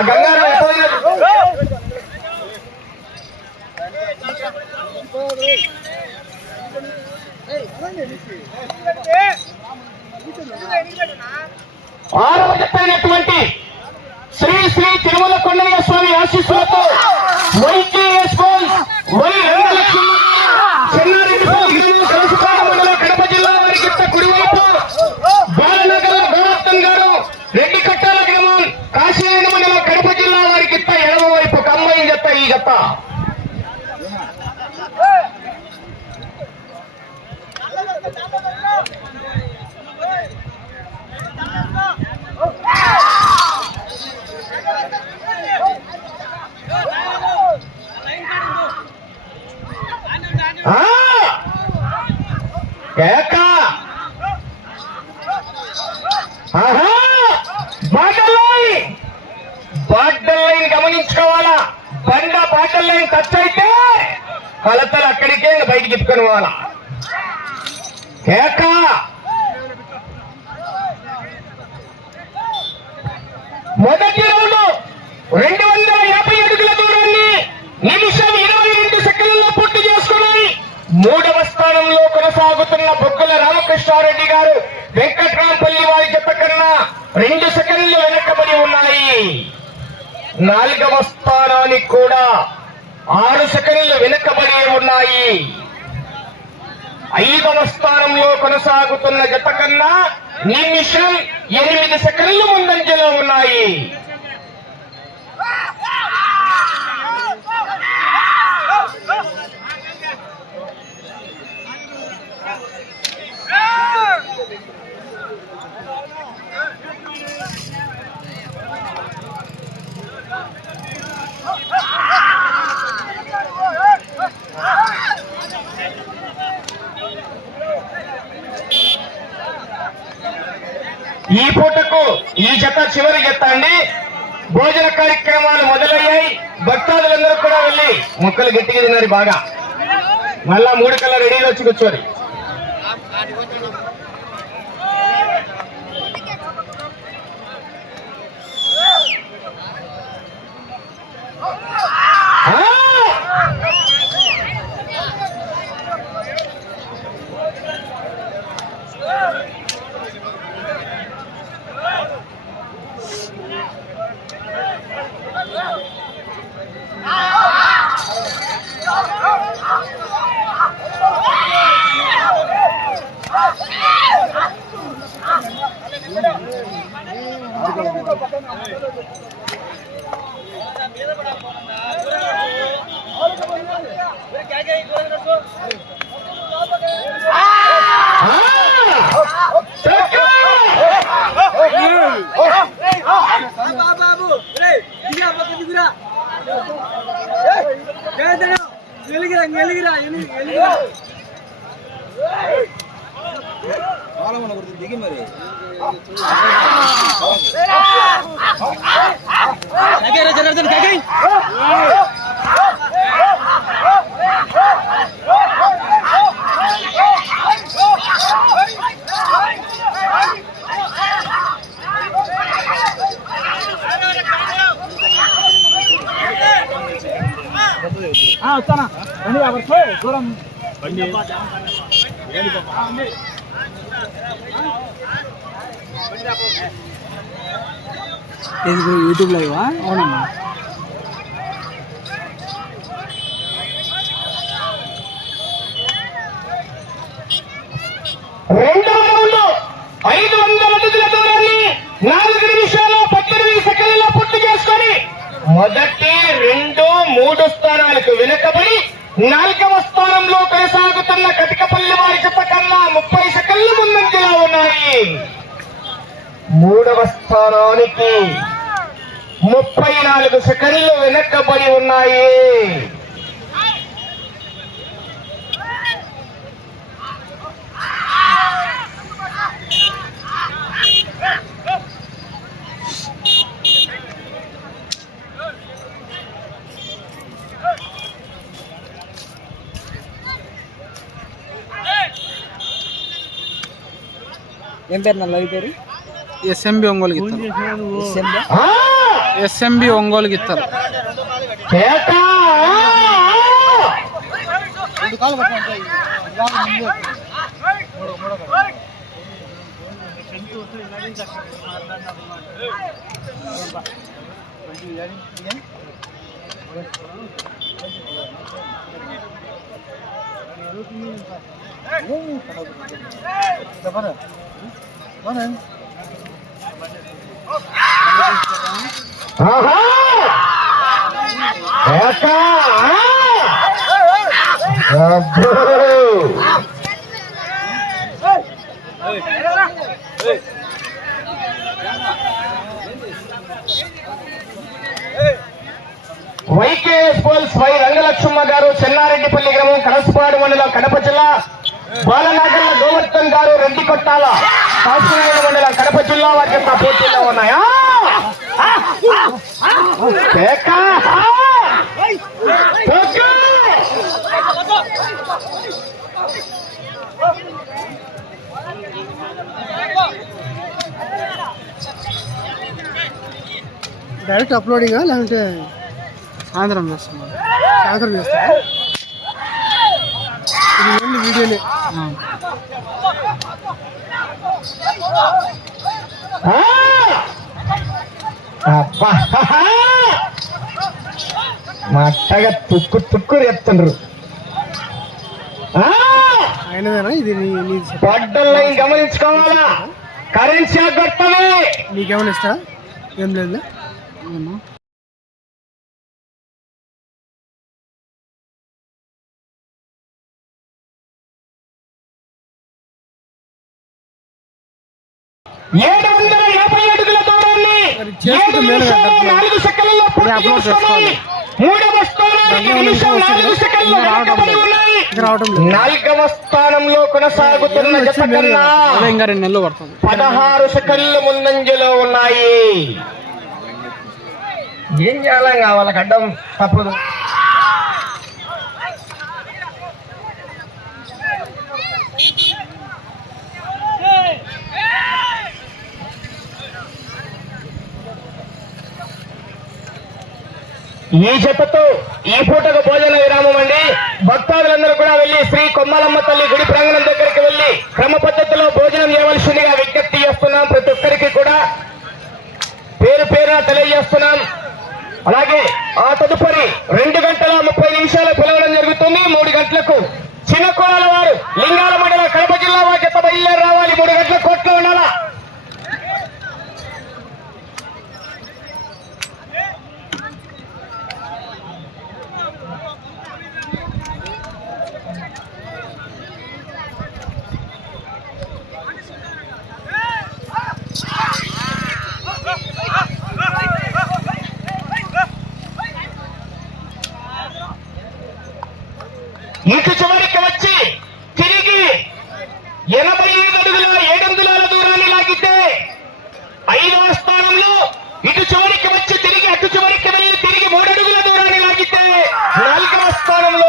ఆ గంగారావు ఎటువైనది? ఆరవ చెప్పైనటువంటి శ్రీ శ్రీ తిరుమల కొండయ్య స్వామి ఆశీస్సులతో YKS balls Y Rangalakshmi Chennareddipalli గ్రామం కలసపాడ మండలం కడప జిల్లా వారికి ఇత్త కుడివైపు బాలనగర్ గోవర్ధన్ గారు రెడ్డి కట్టాల గ్రామం కాశీనారాయణ మండలం కడప జిల్లా వారికి ఇత్త ఎడమ వైపు ఒక అమ్మాయి జత ఈ జత ఆ! కేక. ఆహా! లైన్. గమనించుకోవాలా? బండ బాటల్ లైన్ టచ్ అయితే కలతలు అక్కడికే ఇంక బయటికి ఎత్తుకొని పోవాలా? కేక. మొదటి రౌండ్ రెండు వందల యాభై అడుగుల దూరాన్ని నిమిషం ఇరవై రెండు సెకండ్లలో పూర్తి చేసుకుని నిర్మాణంలో కొనసాగుతున్న బొగ్గుల రామకృష్ణారెడ్డి గారు వెంకట్రాంపల్లి వారి జత కన్నా రెండు సెకండ్లు వెనకబడి ఉన్నాయి. నాలుగవ స్థానానికి కూడా ఆరు సెకండ్లు వెనకబడి ఉన్నాయి. ఐదవ స్థానంలో కొనసాగుతున్న జత కన్నా నిమిషం ఎనిమిది సెకండ్లు ముందంజలో ఉన్నాయి ఈ పూటకు ఈ జత చివరి జత అండి భోజన కార్యక్రమాలు మొదలయ్యాయి భక్తాదులందరూ కూడా వెళ్ళి మొక్కలు గట్టిగా తిన్నారు బాగా. మళ్ళా మూడు కల్లా రెడీలో వచ్చి కూర్చోరు Oh, ఎలిగిరా రేయ్ ఎలిగిరా ఎలిగిరా ఎలిగిరా దిగి మరి జనార్దన్ కాకి వస్తానా రండి ఎవరితో దూరం ఇది యూట్యూబ్ లైవ్ అవునమ్మా. రెండవ రౌండ్ ఐదు వందల అడుగుల దూరాన్ని నాలుగు నిమిషాలు పద్దెనిమిది సెకండ్లలో పూర్తి చేసుకొని మొదటి రెండు మూడు స్థానాలకు వెనుకబడి నాలుగవ స్థానంలో కొనసాగుతున్న కటికపల్లి వారి జత కన్నా ముప్పై సెకండ్ల ముందంజలో ఉన్నాయి. మూడవ స్థానానికి ముప్పై నాలుగు సెకండ్లు వెనక్కబడి ఉన్నాయి. ఏం పేరు నా లైవ్ పేరు? ఎస్ఎంబి ఒంగోలు గీతం ఆ! ఎస్ఎంబి ఒంగోలు కేక? అబ్బో వైకేఎస్ పోల్స్ వై రంగలక్ష్మ గారు చెన్నారెడ్డిపల్లి గ్రామం కనసపాడు మండలం కడప జిల్లా బాలనాగర్ల గోవర్ధన్ గారు రెడ్డి కొట్టాల. కాశ్మీర మండలం కడప జిల్లా వారి యొక్క పోటీలో ఉన్నాయా? డైరెక్ట్ అప్లోడింగా లేదంటే సాయంత్రం చేస్తున్నాం సాయంత్రం చేస్తాం ఇది ఓన్లీ వీడియోనే. ఆ! అబ్బా! మట్టగా తుక్కు తుక్కు చెప్తుండ్రు ఆ! అయినదేనా ఇది గమనించుకోవాలా? కరెన్సీ కొట్టవే నీకేమైనా ఇస్తా ఏం లేదు. ఏడు వందల యాభై అడుగుల దూరాన్ని నాలుగు సెకండ్లలో పూర్తి చేసుకోవాలి. మూడవ స్థానానికి నిమిషం నాలుగు సెకండ్లు ఉన్నాయి. నాలుగవ స్థానంలో కొనసాగుతున్న ఏం జత కన్నా పడుతుంది పదహారు సెకండ్లు ముందంజలో ఉన్నాయి ఏం చేయాలి కావాలి గడ్డం తప్పదు ఈ జతతో ఈ పూటకు భోజన విరామం అండి భక్తాదులందరూ కూడా వెళ్ళి శ్రీ కొమ్మలమ్మ తల్లి గుడి ప్రాంగణం దగ్గరికి వెళ్ళి క్రమ పద్ధతిలో భోజనం చేయవలసిందిగా విజ్ఞప్తి చేస్తున్నాం ప్రతి ఒక్కరికి కూడా. పేరు పేరున తెలియజేస్తున్నాం. అలాగే ఆ తదుపరి రెండు గంటల ముప్పై నిమిషాలు పిలవడం జరుగుతుంది. మూడు గంటలకు చిన్న కోణాల వారు లింగాల మండల కడప జిల్లా వారి బయలుదేరి రావాలి. మూడు గంటల కోట్లో ఉండాలా ఇటు చివరికి వచ్చి తిరిగి ఎనభై ఐదు అడుగుల ఏడు అంగుళాల దూరాన్ని లాగితే ఐదవ స్థానంలో ఇటు చివరికి వచ్చి తిరిగి అటు చివరికి వెళ్ళి తిరిగి మూడు అడుగుల దూరాన్ని లాగితే నాలుగవ స్థానంలో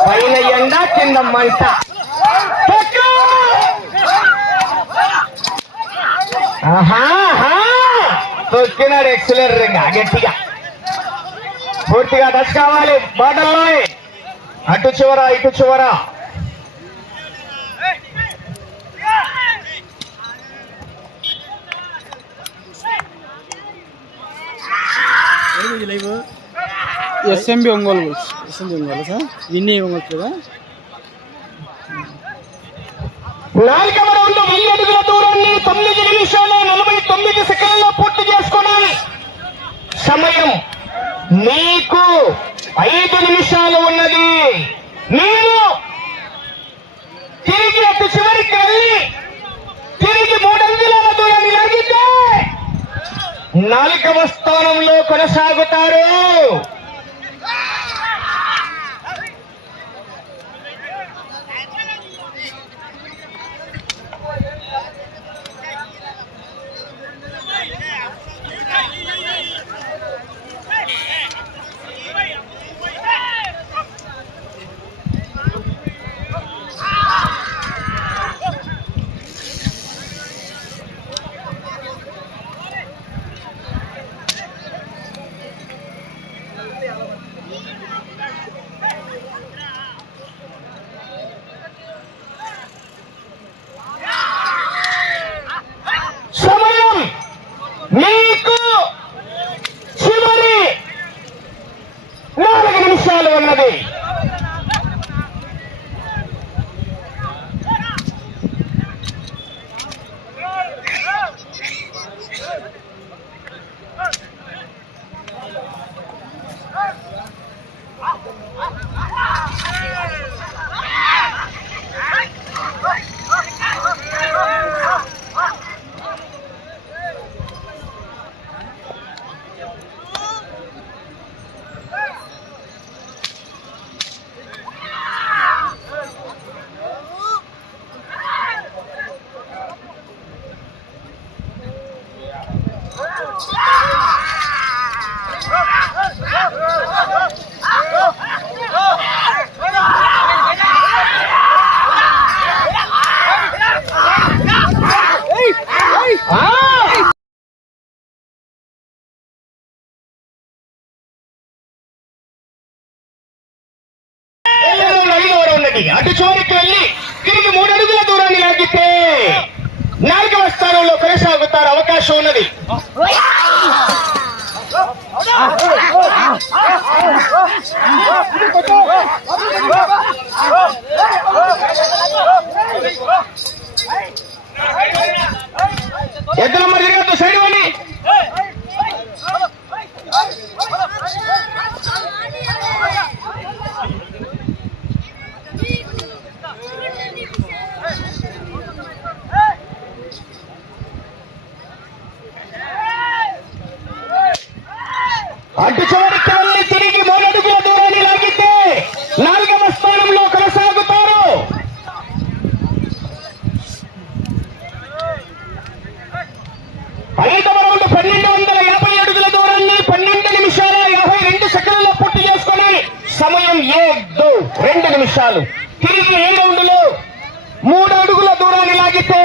పైన ఎండ కింద మంట తొక్కు! ఆహా, ఆహా. తొక్కినాడు ఎక్సలర్ గట్టిగా పూర్తిగా దశ కావాలి బాటల్లో అటు చివర ఇటు చివర live SMB Ongole bulls SMB Ongole sir వెయ్యి అడుగుల దూరాన్ని తొమ్మిది నిమిషాలు నలభై తొమ్మిది సెకండ్లో పూర్తి చేసుకుని సమయం మీకు ఐదు నిమిషాలు ఉన్నది. మీరు తిరిగి అటు చివరికి వెళ్ళి తిరిగి మూడు అంగుళాల దూరాన్ని లాగితే నాలుగవ స్థానంలో కొనసాగుతారు. ఏడు రెండు నిమిషాలు. తిరిగి ఏ రౌండ్లో? మూడు అడుగుల దూరాన్ని లాగితే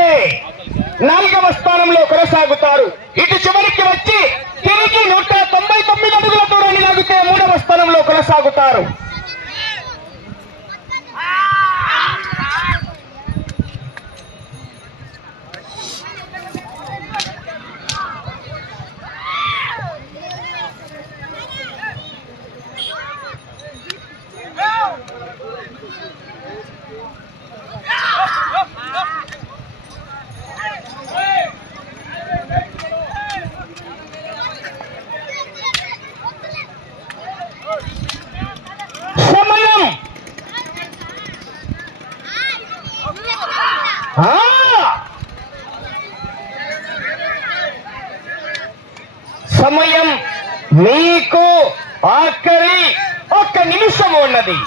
నాలుగవ స్థానంలో కొనసాగుతారు. ఇటు చివరికి వచ్చి తిరిగి నూట తొంభై తొమ్మిది అడుగుల దూరాన్ని లాగితే మూడవ స్థానంలో కొనసాగుతారు. సమయం మీకు ఆఖరి ఒక్క నిమిషం ఉన్నది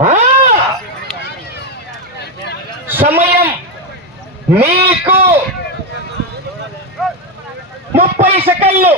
ఆ! సమయం మీకు ముప్పై సెకండ్లు.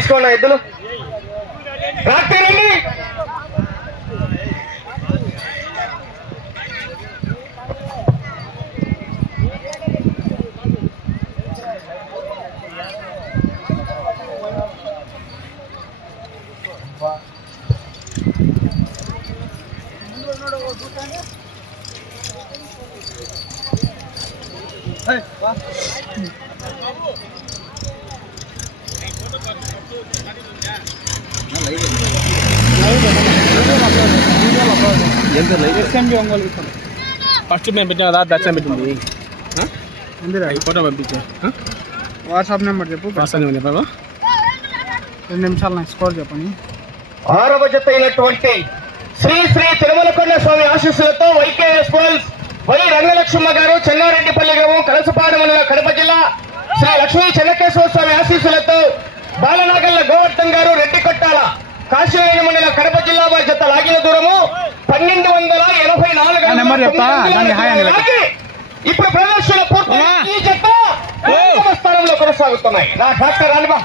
తీసుకోండి ఎద్దులు ట్రాక్టర్ రండి ఎస్ఎంబి ఒంగోలు గిత్తం ఫస్ట్ మేము పెట్టిన కదా దర్శనం పెట్టింది. ఉందిరా ఈ ఫోటో పంపించే. వాట్సాప్ నెంబర్ చెప్పు. ప్రసాదం చెప్పావా? రెండు నిమిషాలు నాకు స్కోర్ చెప్పండి ఆరవ జత అయినటువంటి శ్రీ శ్రీ తిరుమలకొండ స్వామి ఆశీస్సులతో వైకేఎస్ పోల్స్ వై రంగలక్ష్మ గారు చెన్నారెడ్డిపల్లి గ్రామం కలసపాడు మండలం కడప జిల్లా శ్రీ లక్ష్మీ చెన్నకేశ్వర స్వామి ఆశీస్సులతో బాలనాగల్ల గోవర్ధన్ గారు రెడ్డి కొట్టాల కాశీనాయన మండలం కడప జిల్లా వారి జత లాగిన దూరము పన్నెండు వందల ఎనభై నాలుగు ఇప్పుడు ప్రదర్శన పూర్తి ఈ రెండవ స్థానంలో కొనసాగుతున్నాయి. నా డాక్టర్ రానిబా